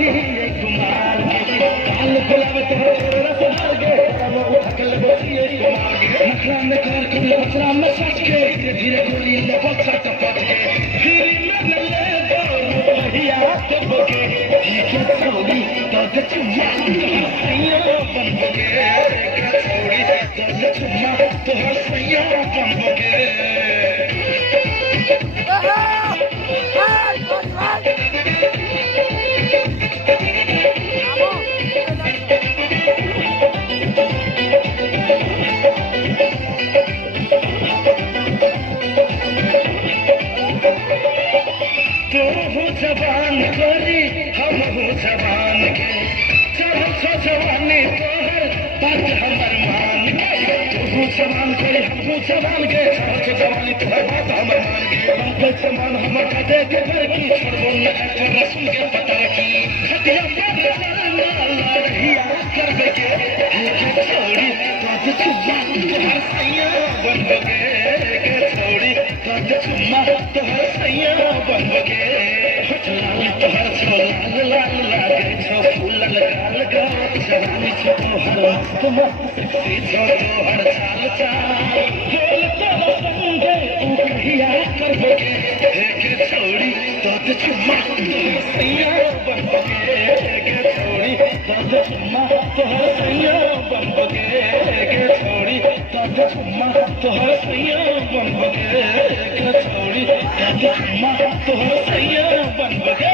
थी एक कुमार काल गुलाब तोहर रसहार गे अब उठकल बसी एक कुमार गे नखरा में कर के बचरा में सच के धीरे धीरे गोली ले बच्चा टपक के फिर न ले दो भैया के बगे ठीक है छोड़ी तो चुम्मा सैया बन बगे छोड़ी तो चुम्मा तो सैया बन बगे जवान गोरी हम हो जवान के चढ़ल सो जवानी तोहर बात हमर मान के तू जवान गोरी हम हो जवान के चढ़ल सो जवानी तोहर बात हमर मान के बात समान हमर कदे के घर की छोड़बो न कर रसूल के पतर की खटिया पर ला रहिया करबे के छोड़ी तो चुम्मा तोहर सैया बन बगे के छोड़ी तो चुम्मा तोहर सैया बन बगे लाल तोहर छो लाल लाल लागे छो फूल लगाल गात जवानी छो तोहर मस्त मस्त सेक्सी छो तोहर चाल चाल बोल तोरा संगे तू कहिया कर बगे के छोड़ी तो चुम्मा सैया बन बगे के छोड़ी तो चुम्मा तोहर सैया बन बगे के छोड़ी तो चुम्मा तोहर सैया बन बगे के छोड़ी तो चुम्मा तोहर सैया बन बगे